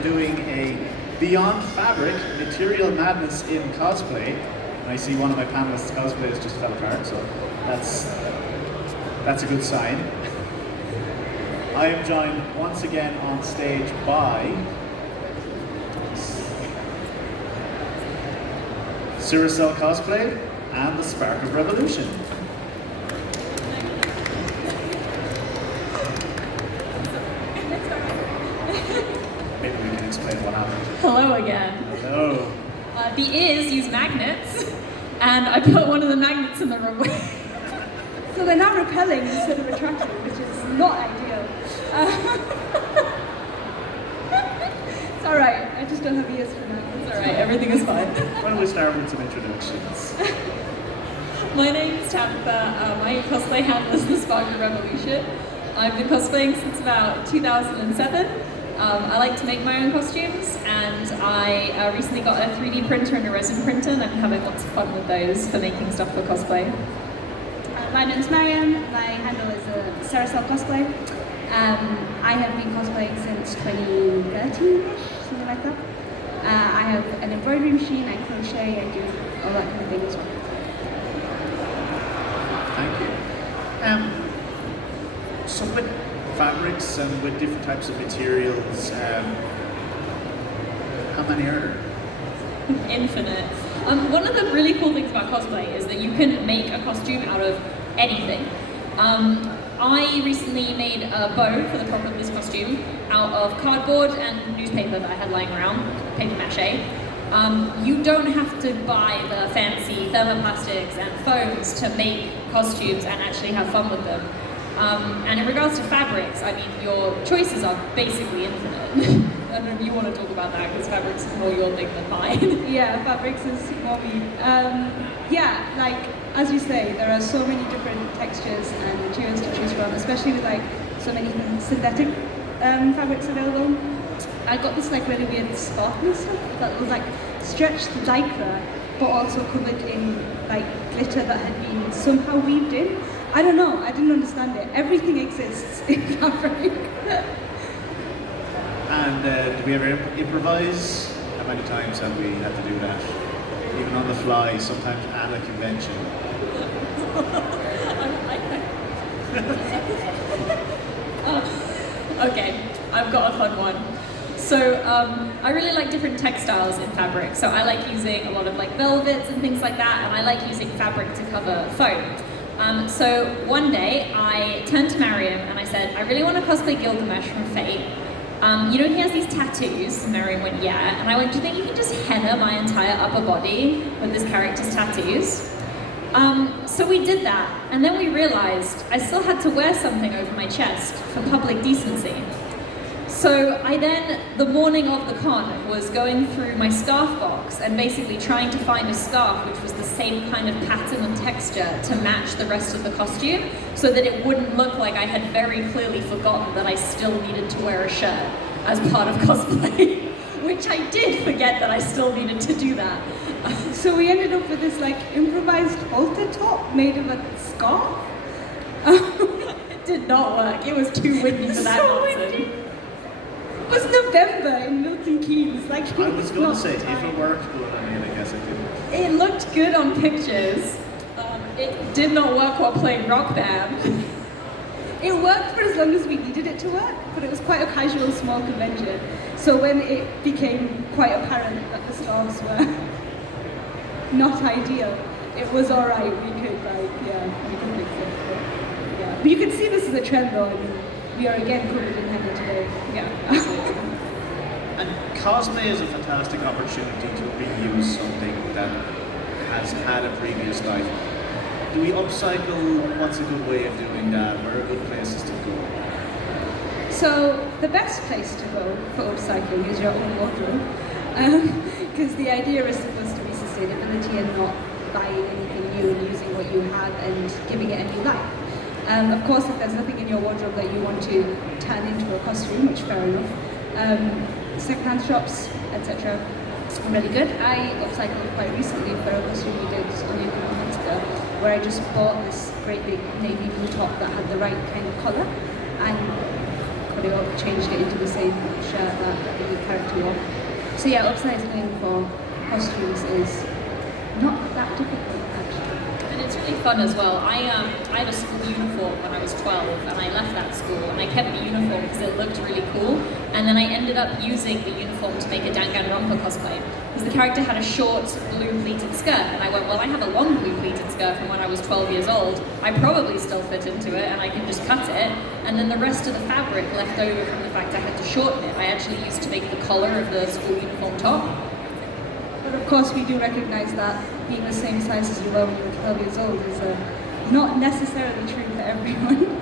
we're doing a Beyond Fabric Material Madness in Cosplay. And I see one of my panelists' cosplays just fell apart, so that's a good sign. I am joined once again on stage by Ceres Cosplay and the Spark of Revolution. Maybe we can explain what happened. Hello again. Hello. The ears use magnets, and I put one of the magnets in the wrong way. So they're now repelling instead of attracting, which is not ideal. It's alright, I just don't have ears for now. It's alright, everything is fine. Why don't we start with some introductions? My name is Tabitha. My cosplay handle is the Spark of Revolution. I've been cosplaying since about 2007. I like to make my own costumes, and I recently got a 3D printer and a resin printer, and I'm having lots of fun with those for making stuff for cosplay. My name's Mariam. My handle is Ceres Cosplay. I have been cosplaying since 2013-ish, something like that. I have an embroidery machine, I crochet, I do all that kind of thing as well. Thank you. So with fabrics and with different types of materials, how many are there? Infinite. One of the really cool things about cosplay is that you can make a costume out of anything. I recently made a bow for the prop of this costume out of cardboard and newspaper that I had lying around, paper mache. You don't have to buy the fancy thermoplastics and foams to make costumes and actually have fun with them. And in regards to fabrics, I mean, your choices are basically infinite. I don't know if you want to talk about that, because fabrics is more your thing than mine. Yeah, fabrics is more me. Yeah, like, as you say, there are so many different textures and materials to choose from, especially with like so many synthetic fabrics available. I got this like really weird sparkly stuff that was like stretched lycra, but also covered in like glitter that had been somehow weaved in. I don't know, I didn't understand it. Everything exists in fabric. And did we ever improvise? How many times have we had to do that? Even on the fly, sometimes at a convention. Okay, I've got a fun one. So I really like different textiles in fabric. So I like using a lot of like velvets and things like that, and I like using fabric to cover foam. So one day I turned to Mariam and I said, I really want to cosplay Gilgamesh from Fate. You know, he has these tattoos. And Mariam went, yeah. And I went, do you think you can just henna my entire upper body with this character's tattoos? So we did that, and then we realized I still had to wear something over my chest for public decency. So I then, the morning of the con, was going through my scarf box and basically trying to find a scarf which was the same kind of pattern and texture to match the rest of the costume, so that it wouldn't look like I had very clearly forgotten that I still needed to wear a shirt as part of cosplay. Which I did forget that I still needed to do that. So we ended up with this like improvised halter top made of a scarf. It did not work. It was too windy for that nonsense. It was November in Milton Keynes. Like, I was going to say, if it worked, but I mean, I guess it didn't. It looked good on pictures. It did not work while playing Rock Band. It worked for as long as we needed it to work, but it was quite a casual, small convention. So when it became quite apparent that the scarves were not ideal, it was alright. We could we could fix it. But you can see this is a trend though. I mean, we are again covered in henna today. Yeah, absolutely. And cosplay is a fantastic opportunity to reuse something that has had a previous life. Do we upcycle? What's a good way of doing that? Where are good places to go? So the best place to go for upcycling is your own wardrobe, because the idea is supposed to be sustainability and not buying anything new and using what you have and giving it a new life. Of course, if there's nothing in your wardrobe that you want to turn into a costume, which fair enough, second-hand shops, etc. are really good. I upcycled quite recently for a costume we did only a couple of months ago, where I just bought this great big navy blue top that had the right kind of colour and cut it up, changed it into the same shirt that the character wore. So yeah, upcycling for costumes is not that difficult actually. And it's really fun as well. I had a school uniform when I was 12 and I left that school and I kept the uniform because it looked really cool, and then I ended up using the uniform to make a Danganronpa cosplay because the character had a short blue pleated skirt, and I went, well, I have a long blue pleated skirt from when I was 12 years old, I probably still fit into it and I can just cut it, and then the rest of the fabric left over from the fact I had to shorten it, I actually used to make the collar of the school uniform top. But of course we do recognise that being the same size as you were when you were 12 years old is not necessarily true for everyone.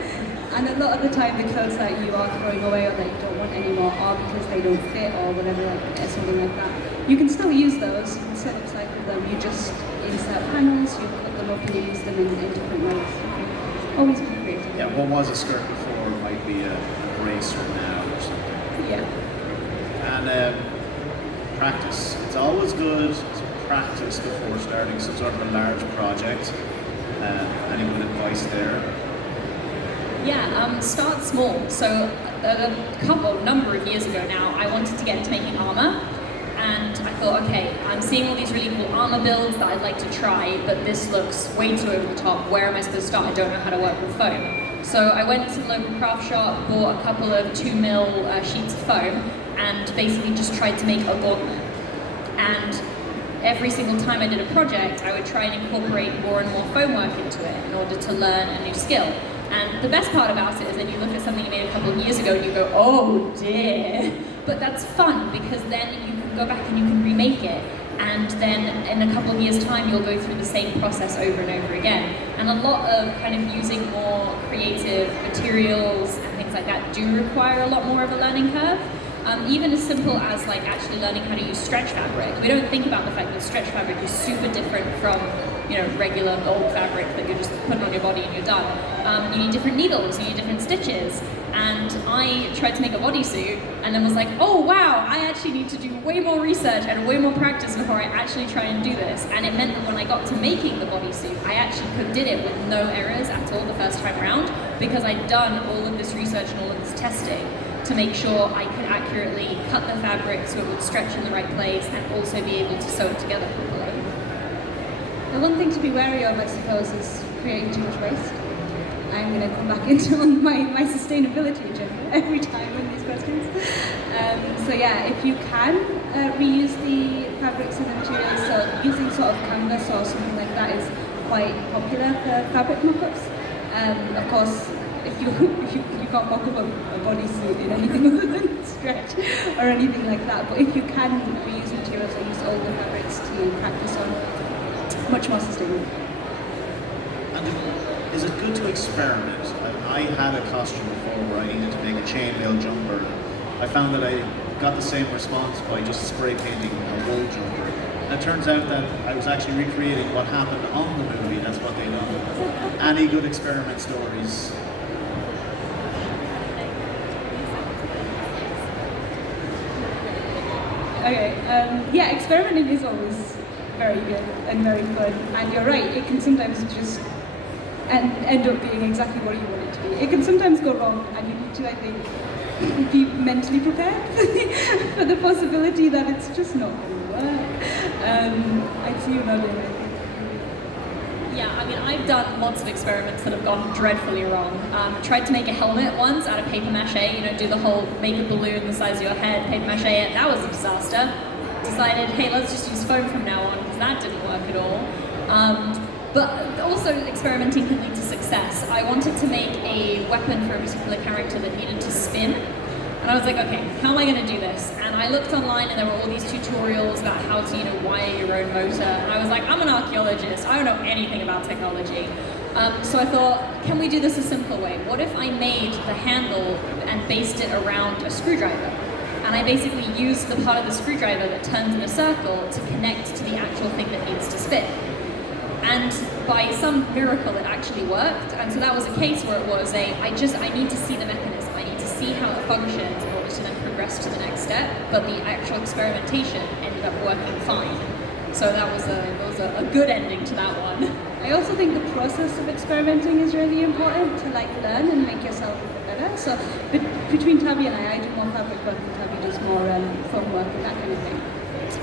And a lot of the time the clothes that you are throwing away or that you don't want anymore are because they don't fit or whatever, like something like that. You can still use those, you can still upcycle them, you just insert panels, you cut them up and you use them in different ways. Always be creative. Yeah, what was a skirt before might be a bracer now or something. Yeah. And practice. It's always good to practice before starting some sort of a large project. Any good advice there? Yeah, start small. So a number of years ago now, I wanted to get into making armor, and I thought, okay, I'm seeing all these really cool armor builds that I'd like to try, but this looks way too over the top. Where am I supposed to start? I don't know how to work with foam. So I went to the local craft shop, bought a couple of 2mm sheets of foam, and basically just tried to make a gauntlet. And every single time I did a project, I would try and incorporate more and more foam work into it in order to learn a new skill. And the best part about it is then you look at something you made a couple of years ago and you go, oh dear. But that's fun because then you can go back and you can remake it. And then in a couple of years' time, you'll go through the same process over and over again. And a lot of kind of using more creative materials and things like that do require a lot more of a learning curve. Even as simple as like actually learning how to use stretch fabric. We don't think about the fact that stretch fabric is super different from, you know, regular gold fabric that you're just putting on your body and you're done. You need different needles, you need different stitches. And I tried to make a bodysuit and then was like, oh wow, I actually need to do way more research and way more practice before I actually try and do this. And it meant that when I got to making the bodysuit, I actually did it with no errors at all the first time around because I'd done all of this research and all of this testing to make sure I could accurately cut the fabric so it would stretch in the right place and also be able to sew it together properly. The one thing to be wary of, I suppose, is creating too much waste. I'm going to come back into my sustainability agenda every time on these questions. So yeah, if you can reuse the fabrics and the materials, so using sort of canvas or something like that is quite popular for fabric mock-ups. Of course, if you can't mock up a bodysuit in anything other than stretch or anything like that, but if you can reuse materials or use older fabrics to practice on, much more sustainable. And is it good to experiment? I had a costume before where I needed to make a chainmail jumper. I found that I got the same response by just spray painting a wool jumper. And it turns out that I was actually recreating what happened on the movie. That's what they done. Any good experiment stories? Okay, yeah, experimenting is always very good and very fun, and you're right, it can sometimes just end up being exactly what you want it to be. It can sometimes go wrong, and you need to, I think, be mentally prepared for the possibility that it's just not going to work. I see you nodding, I think. Yeah, I mean, I've done lots of experiments that have gone dreadfully wrong. Tried to make a helmet once out of paper mache, you know, do the whole make a balloon the size of your head, paper mache it, that was a disaster. Decided, hey, let's just use foam from now on, because that didn't work at all. But also experimenting can lead to success. I wanted to make a weapon for a particular character that needed to spin. And I was like, okay, how am I going to do this? And I looked online and there were all these tutorials about how to, you know, wire your own motor. And I was like, I'm an archaeologist. I don't know anything about technology. So I thought, can we do this a simple way? What if I made the handle and based it around a screwdriver? And I basically used the part of the screwdriver that turns in a circle to connect to the actual thing that needs to spin. And by some miracle, it actually worked. And so that was a case where it was I need to see the mechanism. I need to see how it functions in order to then progress to the next step. But the actual experimentation ended up working fine. So that was a good ending to that one. I also think the process of experimenting is really important to learn and make yourself better. there. So between Tabby and I do more fabric work and Tabby does more foam work and that kind of thing.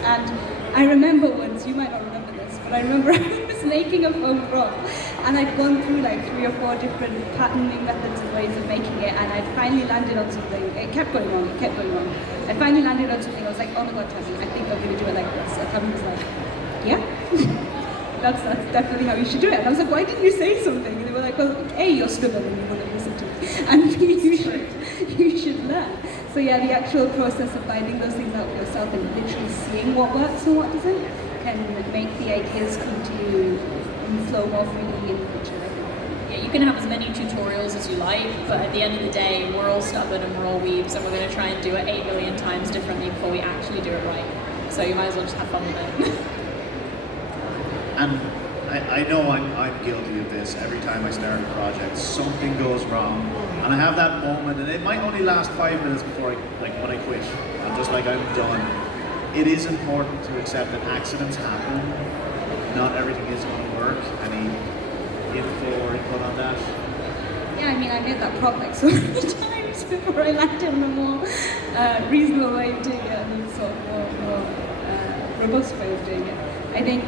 And I remember once, you might not remember this, but I remember I was making a foam frog and I'd gone through like 3 or 4 different patterning methods and ways of making it, and I'd finally landed on something. It kept going wrong, it kept going wrong. I finally landed on something. I was like, oh my god, Tabby, I think I'm going to do it like this. And Tabby was like, yeah, that's definitely how you should do it. And I was like, why didn't you say something? And they were like, well, A, you're stubborn and you wouldn't listen to me, and B, you should learn. So yeah, the actual process of finding those things out for yourself and literally seeing what works and what doesn't can make the ideas come to you and flow more freely in the future. Yeah, you can have as many tutorials as you like, but at the end of the day, we're all stubborn and we're all weebs, and we're going to try and do it 8 million times differently before we actually do it right. So you might as well just have fun with it. And I know I'm guilty of this. Every time I start a project, something goes wrong, and I have that moment, and it might only last 5 minutes before when I quit. I'm just like, I'm done. It is important to accept that accidents happen. Not everything is going to work. Any info or input on that? Yeah, I mean, I made that prop like so many times before I landed on a more reasonable way of doing it, and sort of more robust way of doing it. I think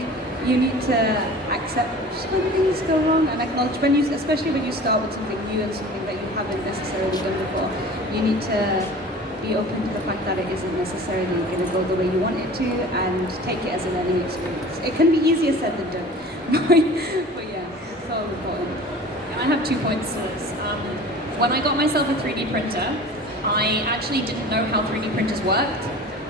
you need to accept when things go wrong and acknowledge especially when you start with something new and something that you haven't necessarily done before. You need to be open to the fact that it isn't necessarily going to go the way you want it to, and take it as a learning experience. It can be easier said than done, but yeah, it's so important. I have 2 points to this. When I got myself a 3D printer, I actually didn't know how 3D printers worked.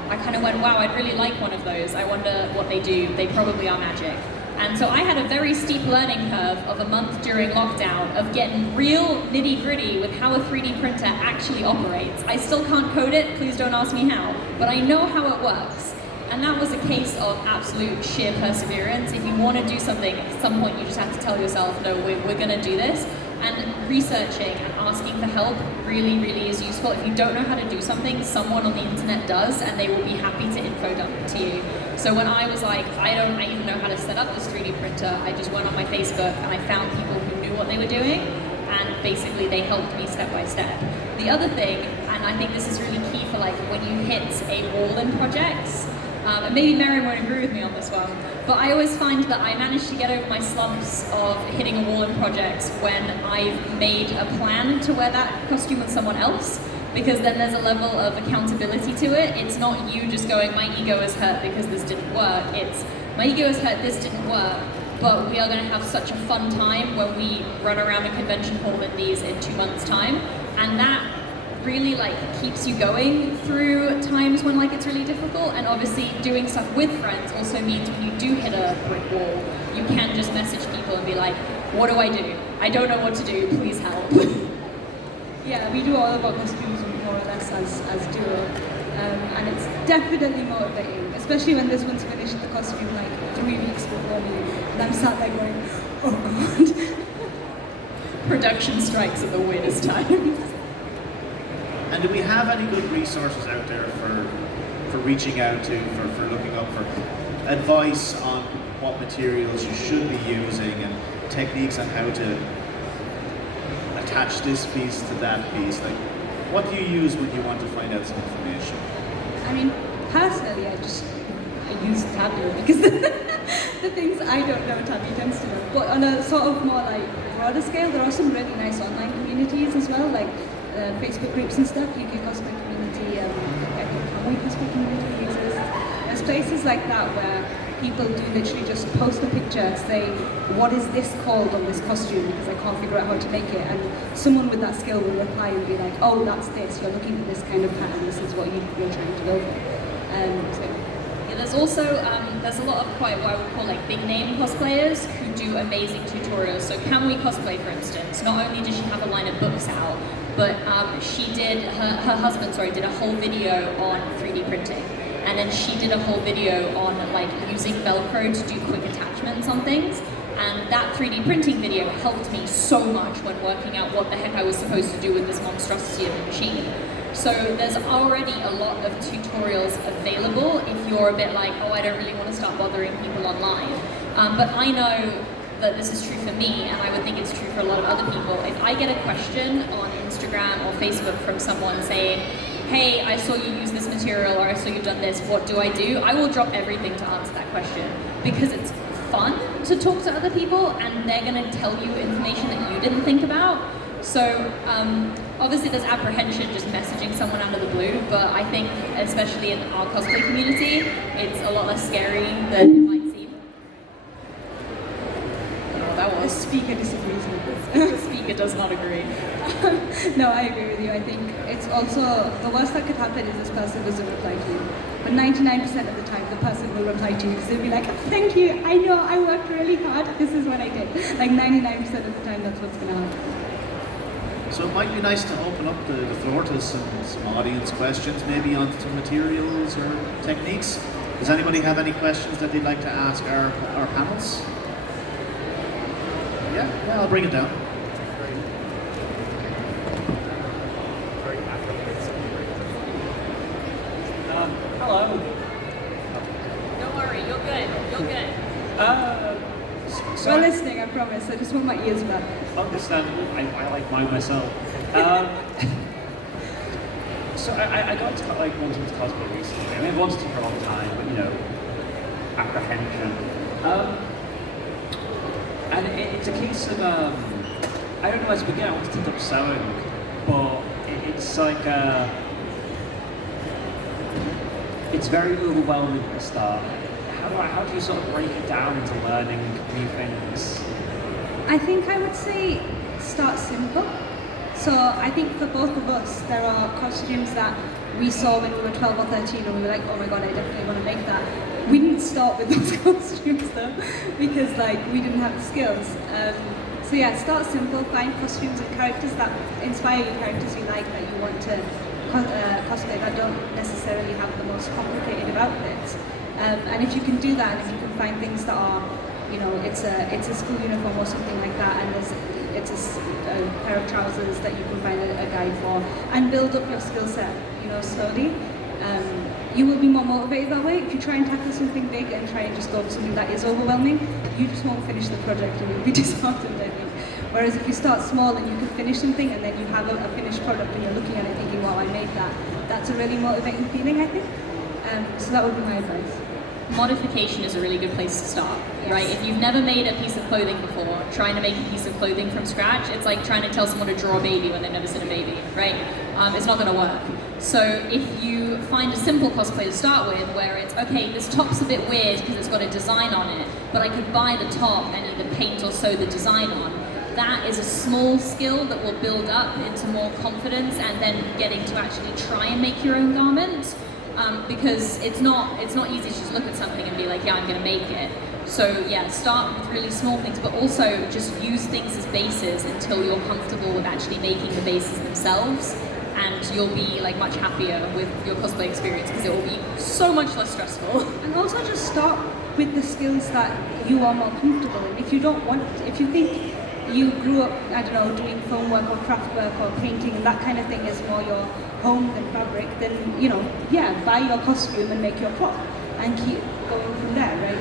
I kind of went, wow, I'd really like one of those. I wonder what they do. They probably are magic. And so I had a very steep learning curve of a month during lockdown of getting real nitty-gritty with how a 3D printer actually operates. I still can't code it, please don't ask me how, but I know how it works. And that was a case of absolute sheer perseverance. If you want to do something, at some point you just have to tell yourself, no, we're going to do this. And researching and asking for help really, really is useful. If you don't know how to do something, someone on the internet does, and they will be happy to info dump it to you. So when I was like, I don't even know how to set up this 3D printer, I just went on my Facebook and I found people who knew what they were doing, and basically they helped me step by step. The other thing, and I think this is really key for like when you hit a wall in projects, and maybe Mary won't agree with me on this one, but I always find that I manage to get over my slumps of hitting a wall in projects when I've made a plan to wear that costume with someone else, because then there's a level of accountability to it. It's not you just going, my ego is hurt because this didn't work. It's, my ego is hurt, this didn't work, but we are going to have such a fun time when we run around a convention hall in these in 2 months' time, and that really like keeps you going through times when like it's really difficult. And obviously doing stuff with friends also means when you do hit a brick wall, you can just message people and be like, what do? I don't know what to do, please help. Yeah, we do all of our costumes more or less as duo, and it's definitely motivating, especially when this one's finished the costume like 3 weeks before me, and I'm sat there going, oh god. Production strikes at the weirdest times. And do we have any good resources out there for reaching out to, for looking up for advice on what materials you should be using and techniques on how to attach this piece to that piece? Like, what do you use when you want to find out some information? I mean, personally, I use Tabby because the things I don't know, Tabby tends to know. But on a sort of more like broader scale, there are some really nice online communities as well, like Facebook groups and stuff, UK Cosplay Community, Hawaii Cosplay Community exists. There's places like that where people do literally just post a picture, say, what is this called on this costume, because I can't figure out how to make it, and someone with that skill will reply and be like, oh, that's this, you're looking for this kind of pattern, this is what you're trying to go for. Yeah, there's also, there's a lot of quite what I would call like big name cosplayers who do amazing tutorials. So Can We Cosplay, for instance, not only did she have a line of books out, but she did, her husband, did a whole video on 3D printing. And then she did a whole video on like using Velcro to do quick attachments on things. And that 3D printing video helped me so much when working out what the heck I was supposed to do with this monstrosity of a machine. So there's already a lot of tutorials available if you're a bit like, oh, I don't really want to start bothering people online. But I know that this is true for me, and I would think it's true for a lot of other people. If I get a question on Instagram or Facebook from someone saying, hey, I saw you use this material, or I saw you've done this, what do? I will drop everything to answer that question, because it's fun to talk to other people, and they're going to tell you information that you didn't think about. So obviously there's apprehension just messaging someone out of the blue, but I think especially in our cosplay community, it's a lot less scary than it might seem. Oh, that The was. speaker disagrees with this. The speaker does not agree. No, I agree with you. I think it's also, the worst that could happen is this person doesn't reply to you. But 99% of the time, the person will reply to you because they'll be like, thank you, I know, I worked really hard, this is what I did. Like 99% of the time, that's what's going to happen. So it might be nice to open up the floor to some audience questions, maybe on some materials or techniques. Does anybody have any questions that they'd like to ask our panels? Yeah, I'll bring it down. Hello. Don't worry, you're good. You're good. So We're listening, I promise. I just want my ears back. understandable. I like mine myself. So I got to wanting to cosplay recently. I mean, I've wanted to for a long time, but apprehension. And it's a case of I don't know where to begin. I want to take up sewing, but it's like it's very overwhelming at the start. How do you sort of break it down into learning new things? I think I would say start simple. So I think for both of us, there are costumes that we saw when we were 12 or 13 and we were like, oh my god, I definitely want to make that. We didn't start with those costumes though, because we didn't have the skills. So yeah, start simple, find costumes and characters that inspire you, characters you like, that you want to cosplay, that don't necessarily have the most complicated outfits. And if you can do that, and if you can find things that are, it's a school uniform or something like that, and it's a pair of trousers that you can find a guide for, and build up your skill set, slowly. You will be more motivated that way. If you try and tackle something big and try and just go for something that is overwhelming, you just won't finish the project and you'll be disheartened, I think. Whereas if you start small and you can finish something and then you have a finished product and you're looking at it thinking, wow, I made that, that's a really motivating feeling, I think. So that would be my advice. Modification is a really good place to start, right? If you've never made a piece of clothing before, trying to make a piece of clothing from scratch, it's like trying to tell someone to draw a baby when they've never seen a baby, right? It's not going to work. So if you find a simple cosplay to start with, where it's, okay, this top's a bit weird because it's got a design on it, but I could buy the top and either paint or sew the design on, that is a small skill that will build up into more confidence and then getting to actually try and make your own garment. Because it's not easy to just look at something and be like, yeah, I'm going to make it. So yeah, start with really small things, but also just use things as bases until you're comfortable with actually making the bases themselves, and you'll be much happier with your cosplay experience because it will be so much less stressful. And also just start with the skills that you are more comfortable in. If you think you grew up, I don't know, doing film work or craft work or painting and that kind of thing is more your home than fabric, then, buy your costume and make your prop and keep going from there, right?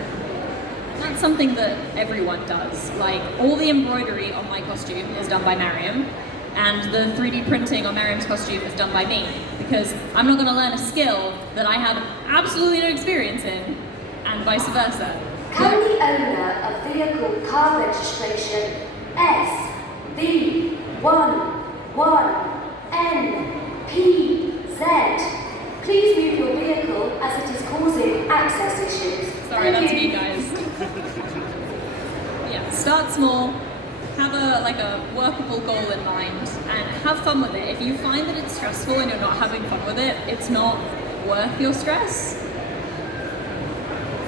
That's something that everyone does. All the embroidery on my costume is done by Mariam, and the 3D printing on Mariam's costume is done by me, because I'm not going to learn a skill that I have absolutely no experience in, and vice versa. Can the owner of vehicle car registration SV11NPZ please move your vehicle as it is causing access issues? Sorry, that's me, guys. Yeah, start small, have a workable goal in mind, and have fun with it. If you find that it's stressful and you're not having fun with it, it's not worth your stress.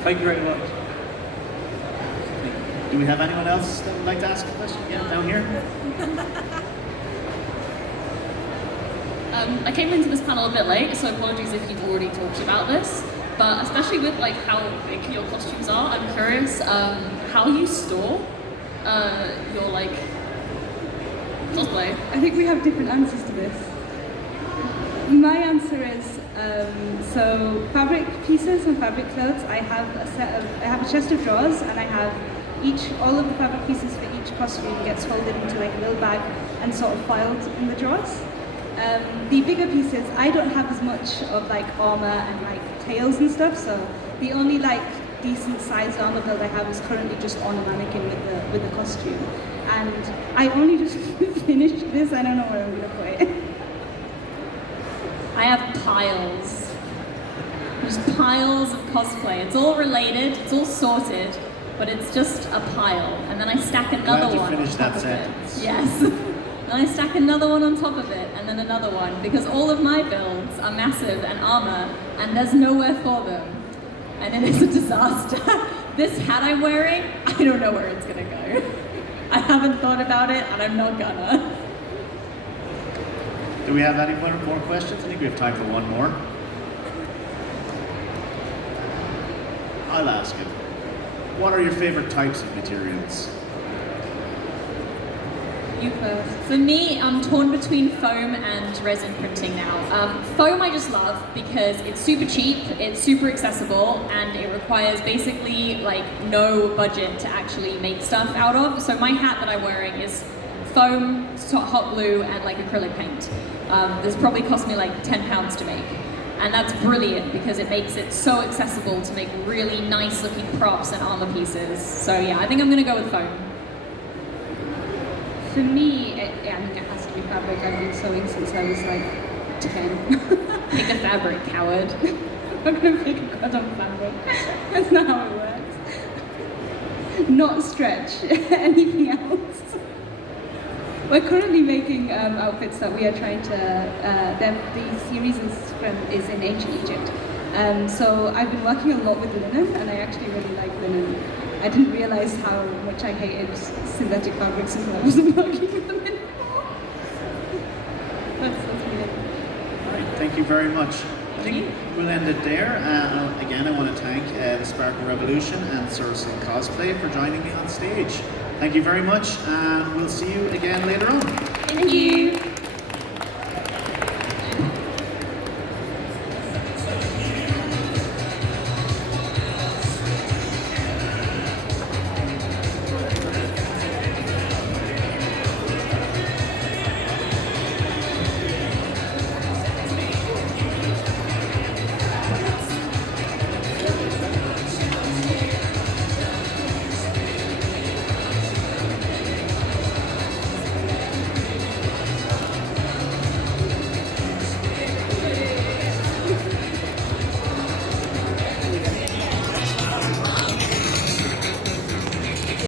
Thank you very much. Do we have anyone else that would like to ask a question? Yeah, down here. I came into this panel a bit late, so apologies if you've already talked about this, but especially with how big your costumes are, I'm curious how you store your cosplay. I think we have different answers to this. My answer is, so fabric pieces and fabric clothes, I have a chest of drawers and I have all of the fabric pieces for each costume gets folded into like a little bag and sort of filed in the drawers. The bigger pieces, I don't have as much of like armor and like tails and stuff, so the only like decent sized armor build I have is currently just on a mannequin with the costume. And I only just finished this, I don't know where I'm gonna put it. I have piles. Just piles of cosplay. It's all related, it's all sorted, but it's just a pile. And then I stack another Glad you one on finished top that of sentence. it. Yes. And I stack another one on top of it, and then another one, because all of my builds are massive and armor, and there's nowhere for them. And it is a disaster. This hat I'm wearing, I don't know where it's gonna go. I haven't thought about it, and I'm not gonna. Do we have any more questions? I think we have time for one more. I'll ask it. What are your favorite types of materials? You first. For me, I'm torn between foam and resin printing now. Foam I just love because it's super cheap, it's super accessible, and it requires basically like no budget to actually make stuff out of. So my hat that I'm wearing is foam, hot glue, and like acrylic paint. This probably cost me like £10 to make. And that's brilliant because it makes it so accessible to make really nice looking props and armor pieces. So yeah, I think I'm gonna go with foam. For me, I think it has to be fabric. I've been sewing since I was like 10. Pick a fabric, coward. I'm not gonna pick a cotton fabric. That's not how it works. Not stretch. Anything else? We're currently making outfits that we are trying to. The series is in ancient Egypt. So I've been working a lot with linen, and I actually really like linen. I didn't realize how much I hated synthetic fabrics until I wasn't working with them anymore. That's weird. All right, thank you very much. I think we'll end it there. Again, I want to thank the Sparkle Revolution and Ceres Cosplay for joining me on stage. Thank you very much, and we'll see you again later on. Thank you.